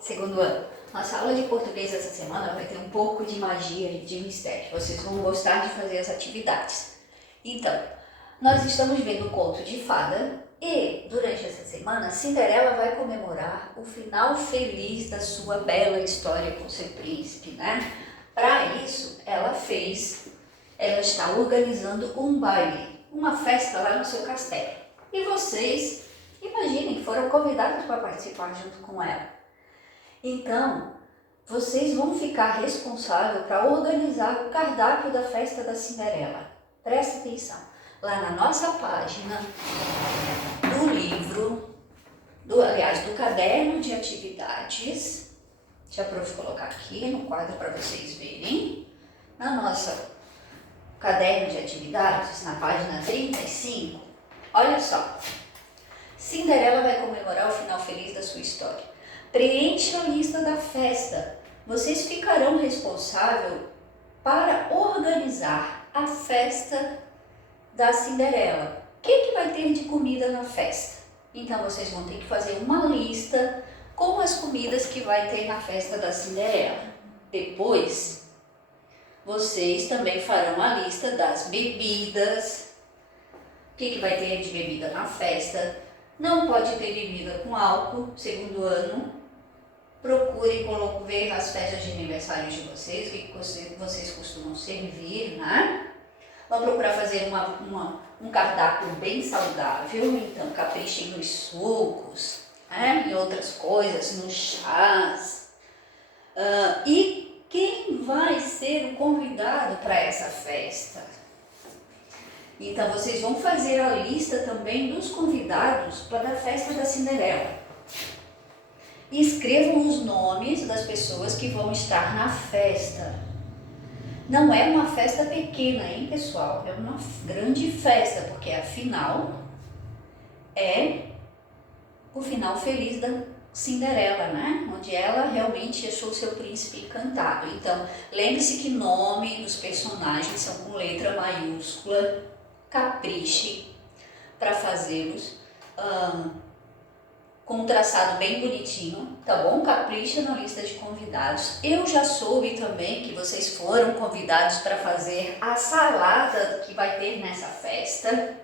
Segundo ano. Nossa aula de português essa semana vai ter um pouco de magia e de mistério. Vocês vão gostar de fazer as atividades. Então, nós estamos vendo o conto de fada e, durante essa semana, Cinderela vai comemorar o final feliz da sua bela história com seu príncipe, né? Para isso, ela está organizando um baile, uma festa lá no seu castelo. E vocês, imaginem, foram convidados para participar junto com ela. Então, vocês vão ficar responsáveis para organizar o cardápio da festa da Cinderela. Presta atenção. Lá na nossa página do livro, do caderno de atividades, deixa a prof colocar aqui no quadro para vocês verem. Na nossa caderno de atividades, na página 35, olha só. Cinderela vai comemorar o final feliz da sua história. Preencha a lista da festa. Vocês ficarão responsáveis para organizar a festa da Cinderela. O que vai ter de comida na festa? Então vocês vão ter que fazer uma lista com as comidas que vai ter na festa da Cinderela. Depois, vocês também farão a lista das bebidas. O que vai ter de bebida na festa? Não pode ter bebida com álcool, segundo ano. Procurem ver as festas de aniversário de vocês, o que vocês costumam servir, né? Vão procurar fazer um cardápio bem saudável, então caprichem nos sucos, né? Em outras coisas, nos chás. E quem vai ser o convidado para essa festa? Então vocês vão fazer a lista também dos convidados para a festa da Cinderela. E escrevam os nomes das pessoas que vão estar na festa. Não é uma festa pequena, hein, pessoal? É uma grande festa, porque afinal é o final feliz da Cinderela, né? Onde ela realmente achou seu príncipe encantado. Então, lembre-se que nome dos personagens são com letra maiúscula. Capriche para fazê-los com um traçado bem bonitinho, tá bom? Capricha na lista de convidados. Eu já soube também que vocês foram convidados para fazer a salada que vai ter nessa festa.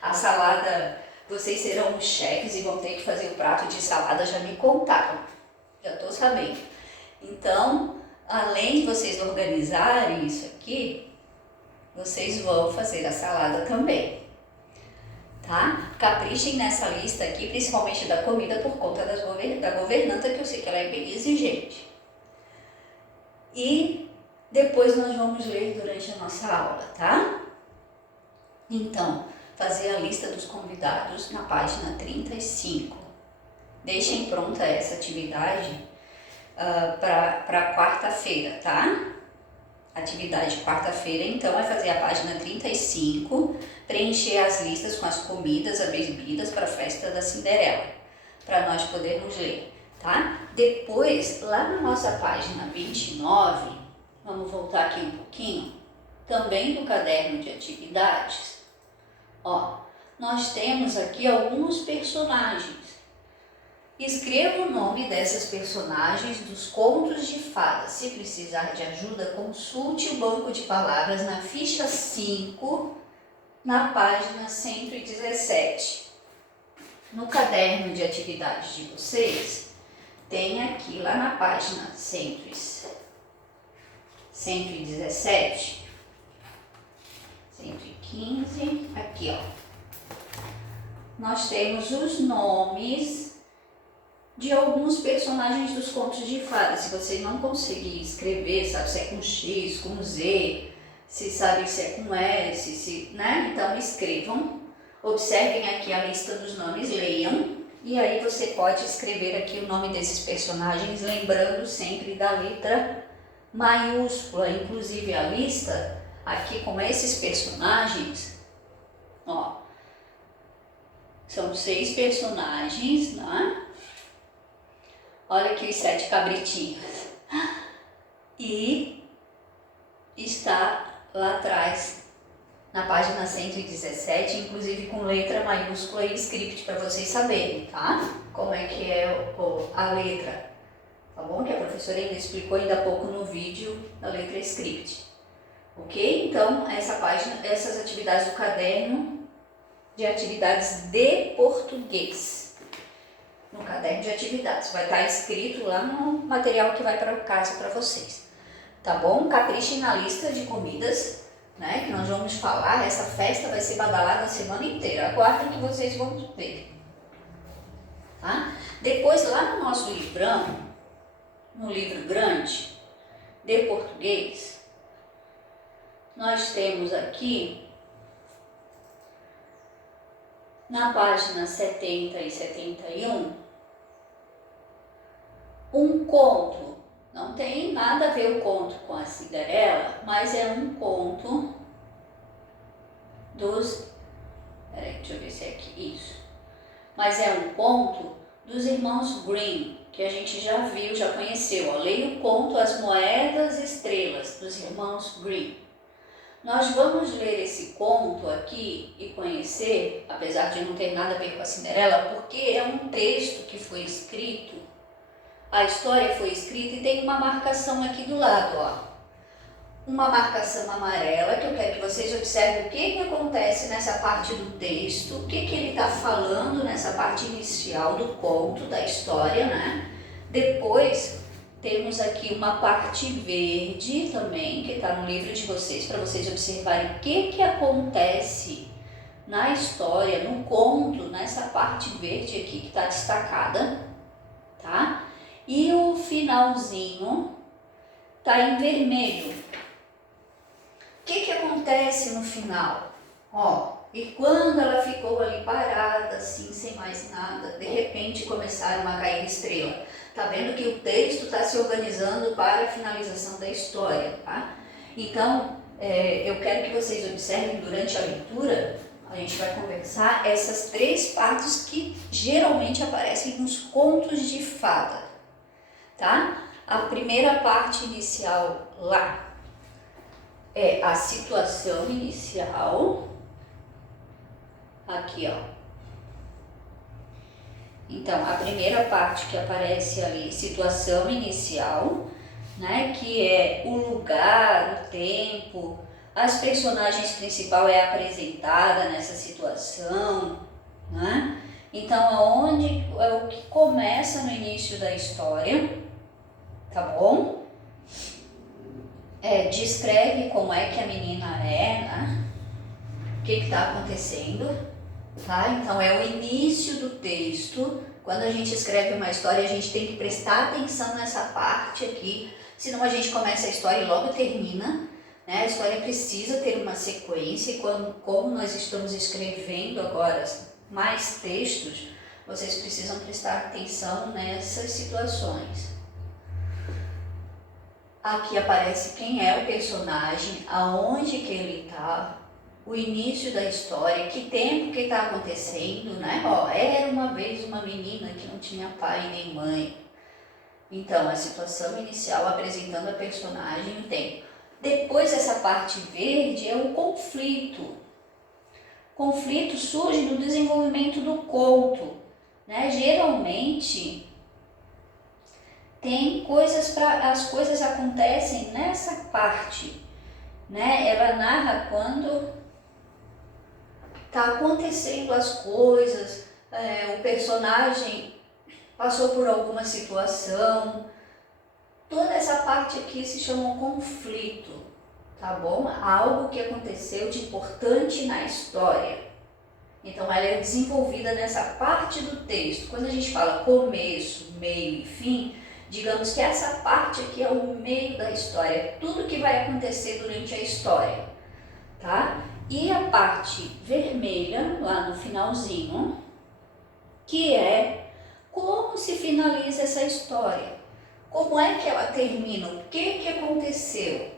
A salada, vocês serão os chefes e vão ter que fazer o prato de salada, já me contaram, já tô sabendo. Então, além de vocês organizarem isso aqui, vocês vão fazer a salada também, tá? Caprichem nessa lista aqui, principalmente da comida, por conta da governanta, que eu sei que ela é bem exigente. E depois nós vamos ler durante a nossa aula, tá? Então, fazer a lista dos convidados na página 35. Deixem pronta essa atividade para quarta-feira, tá? Atividade de quarta-feira, então, é fazer a página 35, preencher as listas com as comidas, as bebidas para a festa da Cinderela, para nós podermos ler, tá? Depois, lá na nossa página 29, vamos voltar aqui um pouquinho, também do caderno de atividades, ó, nós temos aqui alguns personagens. Escreva o nome dessas personagens dos contos de fadas. Se precisar de ajuda, consulte o banco de palavras na ficha 5, na página 117. No caderno de atividades de vocês, tem aqui lá na página 117, 115, aqui ó. Nós temos os nomes de alguns personagens dos contos de fadas. Se você não conseguir escrever, sabe se é com X, com Z, se sabe se é com S, né? Então escrevam, observem aqui a lista dos nomes, leiam, e aí você pode escrever aqui o nome desses personagens, lembrando sempre da letra maiúscula. Inclusive a lista aqui com esses personagens, ó, são 6 personagens, né? Olha aqui os 7 cabritinhos. E está lá atrás, na página 117, inclusive com letra maiúscula e script para vocês saberem, tá? Como é que é a letra. bom? Que a professora ainda explicou ainda há pouco no vídeo da letra script. Ok? Então, essa página, essas atividades do caderno de atividades de português. No caderno de atividades. Vai estar escrito lá no material que vai para casa para vocês. Tá bom? Caprichem na lista de comidas, né? Que nós vamos falar. Essa festa vai ser badalada a semana inteira. Aguardem que vocês vão ver. Tá? Depois, lá no nosso livrão, no livro grande de português, nós temos aqui, na página 70 e 71, um conto. Não tem nada a ver o conto com a Cinderela, mas é um conto dos... Peraí, deixa eu ver se é aqui. Isso. Mas é um conto dos irmãos Grimm, que a gente já viu, já conheceu. Ó. Leia o conto As Moedas Estrelas, dos irmãos Grimm. Nós vamos ler esse conto aqui e conhecer, apesar de não ter nada a ver com a Cinderela, porque é um texto que foi escrito, a história foi escrita e tem uma marcação aqui do lado, ó. Uma marcação amarela, que eu quero que vocês observem o que acontece nessa parte do texto, o que ele está falando nessa parte inicial do conto, da história, né? Depois temos aqui uma parte verde também, que está no livro de vocês, para vocês observarem o que acontece na história, no conto, nessa parte verde aqui que está destacada, tá? E o finalzinho está em vermelho. O que acontece no final? Ó, e quando ela ficou ali parada, assim, sem mais nada, de repente começaram a cair estrela. Tá vendo que o texto está se organizando para a finalização da história, tá? Então, eu quero que vocês observem durante a leitura, a gente vai conversar essas três partes que geralmente aparecem nos contos de fada, tá? A primeira parte inicial lá é a situação inicial, aqui ó. Então, a primeira parte que aparece ali, situação inicial, né, que é o lugar, o tempo, as personagens principais é apresentada nessa situação, né? Então, aonde é o que começa no início da história, tá bom? Descreve como é que a menina é, né? O que está acontecendo. Tá? Então é o início do texto. Quando a gente escreve uma história, a gente tem que prestar atenção nessa parte aqui, senão a gente começa a história e logo termina, né? A história precisa ter uma sequência e como nós estamos escrevendo agora mais textos, vocês precisam prestar atenção nessas situações. Aqui aparece quem é o personagem, aonde que ele está, o início da história, que tempo que está acontecendo, né? Ó, era uma vez uma menina que não tinha pai nem mãe. Então, a situação inicial apresentando a personagem e o tempo. Depois, essa parte verde é o conflito. O conflito surge no desenvolvimento do conto, né? Geralmente, tem coisas as coisas acontecem nessa parte, né? Ela narra quando tá acontecendo as coisas, o personagem passou por alguma situação. Toda essa parte aqui se chama conflito, tá bom? Algo que aconteceu de importante na história. Então ela é desenvolvida nessa parte do texto. Quando a gente fala começo, meio e fim, digamos que essa parte aqui é o meio da história, tudo que vai acontecer durante a história, tá? E a parte vermelha, lá no finalzinho, que é como se finaliza essa história. Como é que ela termina? O que aconteceu?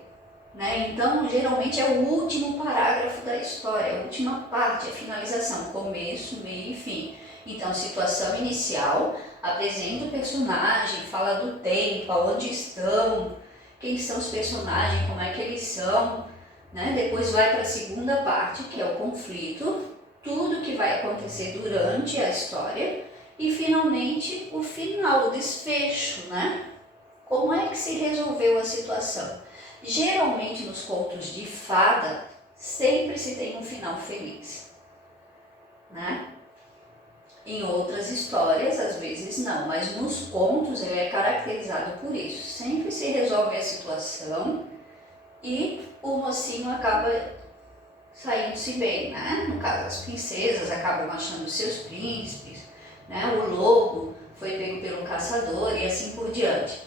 Né? Então, geralmente é o último parágrafo da história, a última parte, a finalização, começo, meio e fim. Então, situação inicial, apresenta o personagem, fala do tempo, aonde estão, quem são os personagens, como é que eles são. Né? Depois vai para a segunda parte, que é o conflito, tudo que vai acontecer durante a história e finalmente o final, o desfecho, né? como é que se resolveu a situação? Geralmente nos contos de fada, sempre se tem um final feliz, né? Em outras histórias, às vezes não, mas nos contos ele é caracterizado por isso. Sempre se resolve a situação e o mocinho acaba saindo-se bem, né? No caso, as princesas acabam achando seus príncipes, né? O lobo foi pego pelo caçador e assim por diante.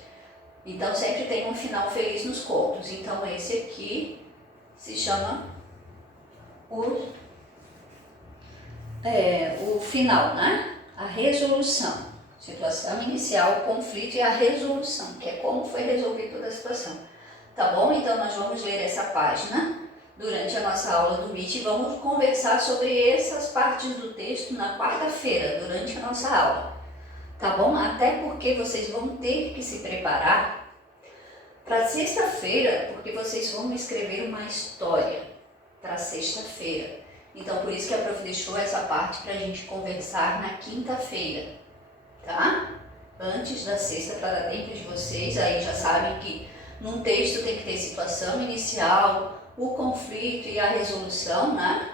Então sempre tem um final feliz nos contos. Então esse aqui se chama o final, né? A resolução. Situação inicial, o conflito e a resolução, que é como foi resolvida toda a situação. Tá bom? Então nós vamos ler essa página durante a nossa aula do MIT e vamos conversar sobre essas partes do texto na quarta-feira, durante a nossa aula. Tá bom? Até porque vocês vão ter que se preparar para sexta-feira, porque vocês vão escrever uma história para sexta-feira. Então, por isso que a prof deixou essa parte para a gente conversar na quinta-feira, tá? Antes da sexta, para dar tempo de vocês, aí já sabem que num texto tem que ter situação inicial, o conflito e a resolução, né?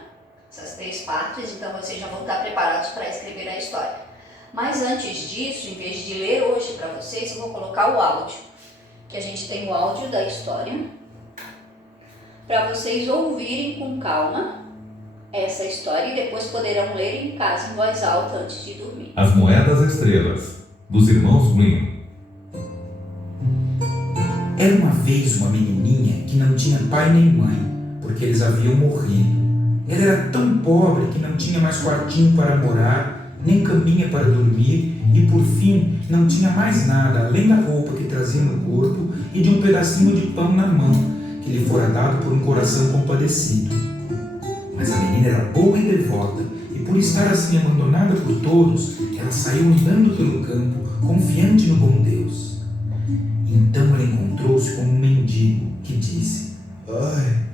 Essas três partes, então vocês já vão estar preparados para escrever a história. Mas antes disso, em vez de ler hoje para vocês, eu vou colocar o áudio, que a gente tem o áudio da história, para vocês ouvirem com calma essa história e depois poderão ler em casa em voz alta antes de dormir. As Moedas Estrelas, dos Irmãos Grimm. Era uma vez uma menininha que não tinha pai nem mãe, porque eles haviam morrido. Ela era tão pobre que não tinha mais quartinho para morar, nem caminha para dormir e, por fim, não tinha mais nada além da roupa que trazia no corpo e de um pedacinho de pão na mão, que lhe fora dado por um coração compadecido. Mas a menina era boa e devota, e por estar assim abandonada por todos, ela saiu andando pelo campo, confiante no bom Deus. Então ela encontrou-se com um mendigo que disse: Ai,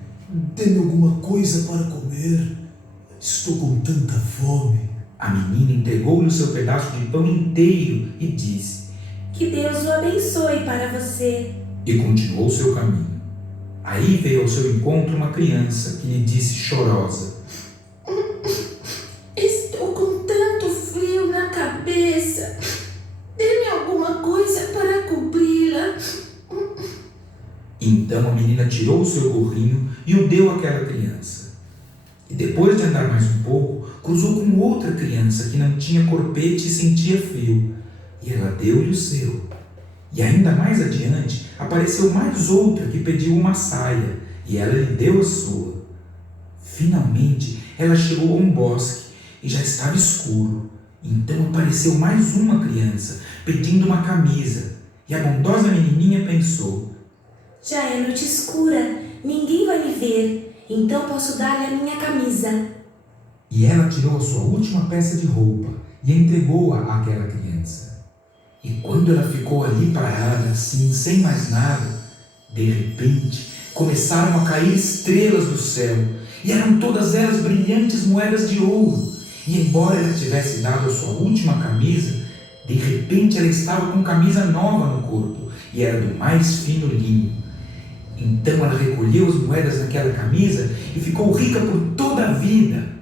dê-me alguma coisa para comer. Estou com tanta fome. A menina entregou-lhe o seu pedaço de pão inteiro e disse: Que Deus o abençoe para você. E continuou seu caminho. Aí veio ao seu encontro uma criança que lhe disse chorosa: Estou com tanto frio na cabeça. Dê-me alguma coisa para cobri-la. Então a menina tirou o seu gorrinho e o deu àquela criança. E depois de andar mais um pouco, cruzou com outra criança que não tinha corpete e sentia frio. E ela deu-lhe o seu. E ainda mais adiante, apareceu mais outra que pediu uma saia, e ela lhe deu a sua. Finalmente, ela chegou a um bosque, e já estava escuro. Então apareceu mais uma criança, pedindo uma camisa, e a bondosa menininha pensou: Já é noite escura, ninguém vai me ver, então posso dar-lhe a minha camisa. E ela tirou a sua última peça de roupa e entregou-a àquela criança. E quando ela ficou ali parada, assim, sem mais nada, de repente começaram a cair estrelas do céu, e eram todas elas brilhantes moedas de ouro. E embora ela tivesse dado a sua última camisa, de repente ela estava com camisa nova no corpo, e era do mais fino linho. Então ela recolheu as moedas naquela camisa e ficou rica por toda a vida.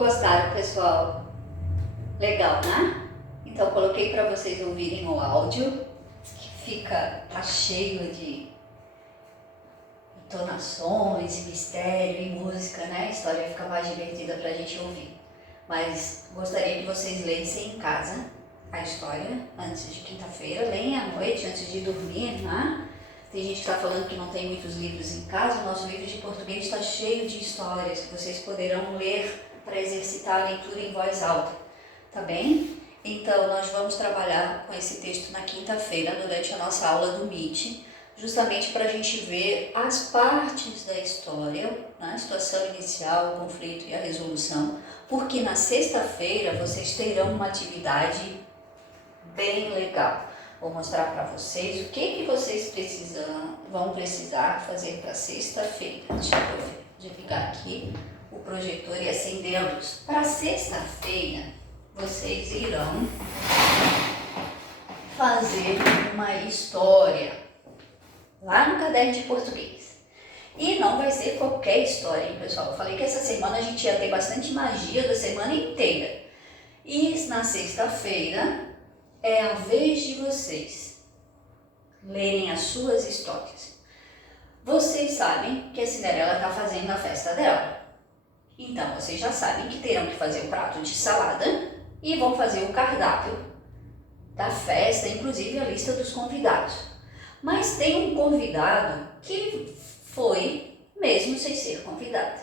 Gostaram, pessoal? Legal, né? Então coloquei para vocês ouvirem o áudio, que tá cheio de entonações e mistério e música, né? A história fica mais divertida para a gente ouvir. Mas gostaria que vocês lessem em casa a história antes de quinta-feira, leem à noite antes de dormir, né? Tem gente que está falando que não tem muitos livros em casa. O nosso livro de português está cheio de histórias que vocês poderão ler para exercitar a leitura em voz alta, tá bem? Então, nós vamos trabalhar com esse texto na quinta-feira, durante a nossa aula do MIT, justamente para a gente ver as partes da história, né? A situação inicial, o conflito e a resolução, porque na sexta-feira vocês terão uma atividade bem legal. Vou mostrar para vocês o que vocês vão precisar fazer para sexta-feira. Deixa eu ligar aqui o projetor e acender a luz. Para sexta-feira, vocês irão fazer uma história lá no caderno de português. E não vai ser qualquer história, hein, pessoal? Eu falei que essa semana a gente ia ter bastante magia da semana inteira. E na sexta-feira é a vez de vocês lerem as suas histórias. Vocês sabem que a Cinderela está fazendo a festa dela. Então, vocês já sabem que terão que fazer o prato de salada e vão fazer o cardápio da festa, inclusive a lista dos convidados. Mas tem um convidado que foi mesmo sem ser convidado.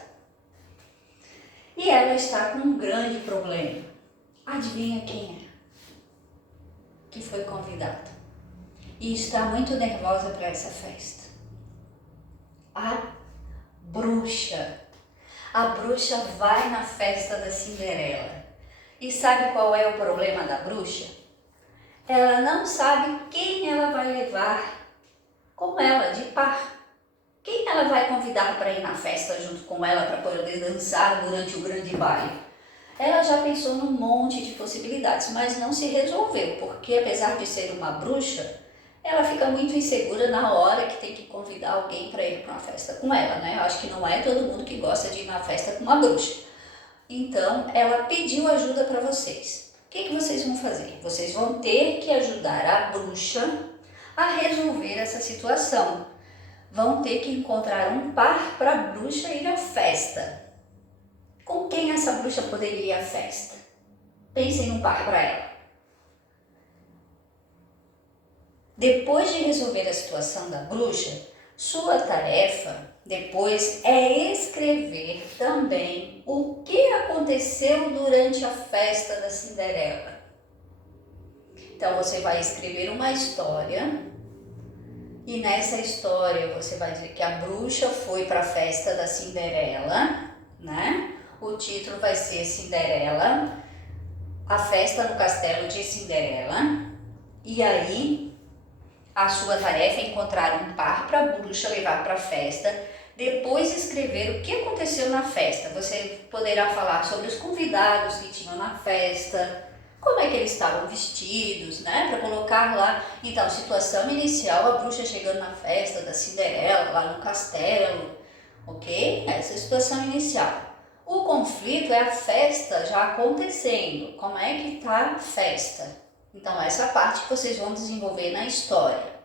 E ela está com um grande problema. Adivinha quem é? Que foi convidado. E está muito nervosa para essa festa. A bruxa. A bruxa vai na festa da Cinderela. E sabe qual é o problema da bruxa? Ela não sabe quem ela vai levar com ela de par. Quem ela vai convidar para ir na festa junto com ela para poder dançar durante o grande baile? Ela já pensou num monte de possibilidades, mas não se resolveu, porque apesar de ser uma bruxa, ela fica muito insegura na hora que tem que convidar alguém para ir para uma festa com ela, né? Eu acho que não é todo mundo que gosta de ir na festa com uma bruxa. Então, ela pediu ajuda para vocês. O que vocês vão fazer? Vocês vão ter que ajudar a bruxa a resolver essa situação. Vão ter que encontrar um par para a bruxa ir à festa. Com quem essa bruxa poderia ir à festa? Pensem num par para ela. Depois de resolver a situação da bruxa, sua tarefa depois é escrever também o que aconteceu durante a festa da Cinderela. Então você vai escrever uma história e nessa história você vai dizer que a bruxa foi para a festa da Cinderela, né? O título vai ser Cinderela, a festa no castelo de Cinderela. E aí a sua tarefa é encontrar um par para a bruxa levar para a festa, depois escrever o que aconteceu na festa. Você poderá falar sobre os convidados que tinham na festa, como é que eles estavam vestidos, né? Para colocar lá, então, situação inicial, a bruxa chegando na festa da Cinderela, lá no castelo, ok? Essa é a situação inicial. O conflito é a festa já acontecendo, como é que está a festa? Então, essa parte que vocês vão desenvolver na história.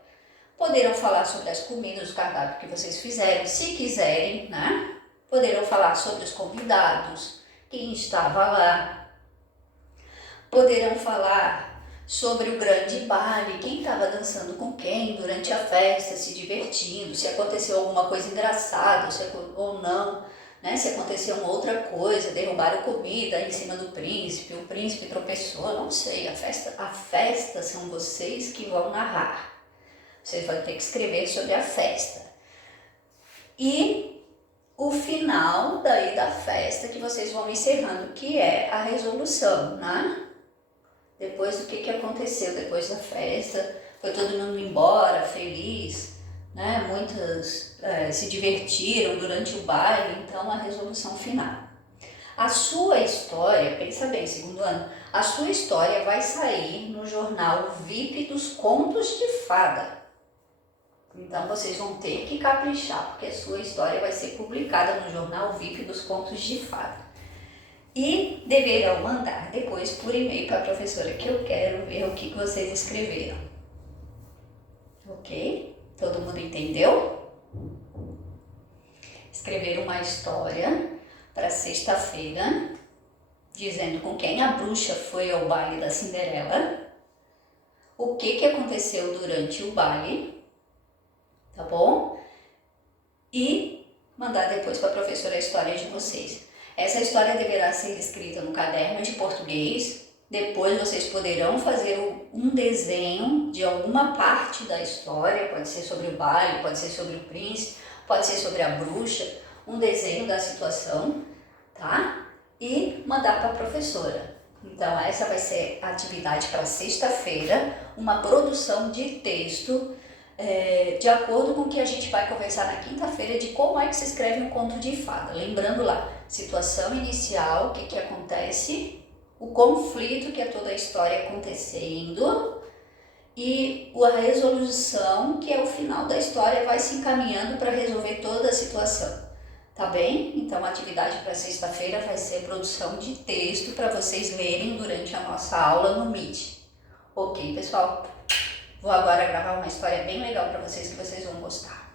Poderão falar sobre as comidas, o cardápio que vocês fizeram, se quiserem, né? Poderão falar sobre os convidados, quem estava lá. Poderão falar sobre o grande baile, quem estava dançando com quem durante a festa, se divertindo, se aconteceu alguma coisa engraçada ou não, né? Se aconteceu uma outra coisa, derrubaram comida em cima do príncipe, o príncipe tropeçou, não sei. A festa são vocês que vão narrar. Vocês vão ter que escrever sobre a festa. E o final daí da festa que vocês vão encerrando, que é a resolução, né? Depois do que aconteceu depois da festa, foi todo mundo embora, feliz, né? Muitos se divertiram durante o baile, então a resolução final. A sua história, pensa bem, segundo ano, a sua história vai sair no jornal VIP dos Contos de Fada. Então vocês vão ter que caprichar, porque a sua história vai ser publicada no jornal VIP dos Contos de Fada. E deverão mandar depois por e-mail para a professora, que eu quero ver o que vocês escreveram. Ok? Todo mundo entendeu? Escrever uma história para sexta-feira, dizendo com quem a bruxa foi ao baile da Cinderela, o que aconteceu durante o baile, tá bom? E mandar depois para a professora a história de vocês. Essa história deverá ser escrita no caderno de português. Depois vocês poderão fazer um desenho de alguma parte da história, pode ser sobre o baile, pode ser sobre o príncipe, pode ser sobre a bruxa, um desenho da situação, tá? E mandar para a professora. Então essa vai ser a atividade para sexta-feira, uma produção de texto de acordo com o que a gente vai conversar na quinta-feira de como é que se escreve um conto de fada. Lembrando lá, situação inicial, o que acontece, o conflito, que é toda a história acontecendo, e a resolução, que é o final da história, vai se encaminhando para resolver toda a situação. Tá bem? Então a atividade para sexta-feira vai ser produção de texto para vocês lerem durante a nossa aula no Meet. Ok, pessoal? Vou agora gravar uma história bem legal para vocês que vocês vão gostar.